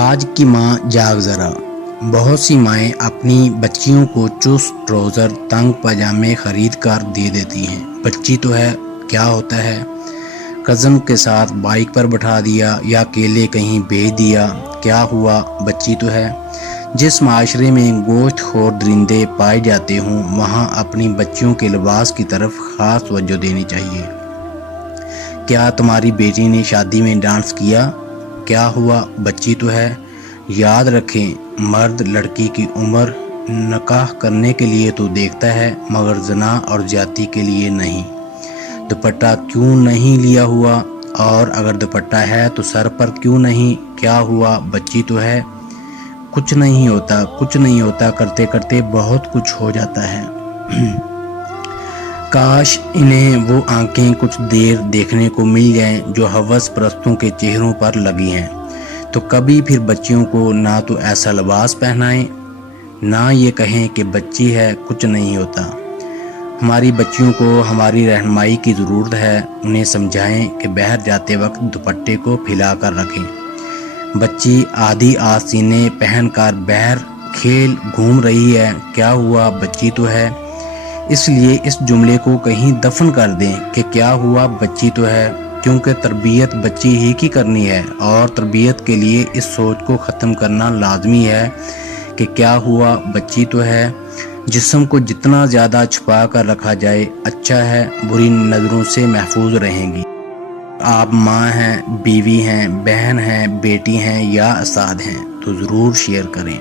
آج کی ماں جاگ ذرا۔ بہت سی مائیں اپنی بچیوں کو چست ٹراؤزر تنگ پاجامے خرید کر دے دیتی ہیں۔ بچی تو ہے، کیا ہوتا ہے، کزن کے ساتھ بائک پر بٹھا دیا یا اکیلے کہیں بھیج دیا، کیا ہوا، بچی تو ہے۔ جس معاشرے میں گوشت خور درندے پائے جاتے ہوں وہاں اپنی بچیوں کے لباس کی طرف خاص توجہ دینی چاہیے۔ کیا تمہاری بیٹی نے شادی میں ڈانس کیا، کیا ہوا، بچی تو ہے۔ یاد رکھیں، مرد لڑکی کی عمر نکاح کرنے کے لیے تو دیکھتا ہے مگر زنا اور زیادتی کے لیے نہیں۔ دوپٹہ کیوں نہیں لیا ہوا، اور اگر دوپٹہ ہے تو سر پر کیوں نہیں، کیا ہوا، بچی تو ہے۔ کچھ نہیں ہوتا کرتے کرتے بہت کچھ ہو جاتا ہے۔ کاش انہیں وہ آنکھیں کچھ دیر دیکھنے کو مل جائیں جو ہوس پرستوں کے چہروں پر لگی ہیں، تو کبھی پھر بچیوں کو نہ تو ایسا لباس پہنائیں، نہ یہ کہیں کہ بچی ہے کچھ نہیں ہوتا۔ ہماری بچیوں کو ہماری رہنمائی کی ضرورت ہے۔ انہیں سمجھائیں کہ باہر جاتے وقت دوپٹے کو پھیلا کر رکھیں۔ بچی آدھی آستینیں پہن کر باہر کھیل گھوم رہی ہے، کیا ہوا، بچی تو ہے۔ اس لیے اس جملے کو کہیں دفن کر دیں کہ کیا ہوا، بچی تو ہے، کیونکہ تربیت بچی ہی کی کرنی ہے، اور تربیت کے لیے اس سوچ کو ختم کرنا لازمی ہے کہ کیا ہوا، بچی تو ہے۔ جسم کو جتنا زیادہ چھپا کر رکھا جائے اچھا ہے، بری نظروں سے محفوظ رہیں گی۔ آپ ماں ہیں، بیوی ہیں، بہن ہیں، بیٹی ہیں یا استاد ہیں تو ضرور شیئر کریں۔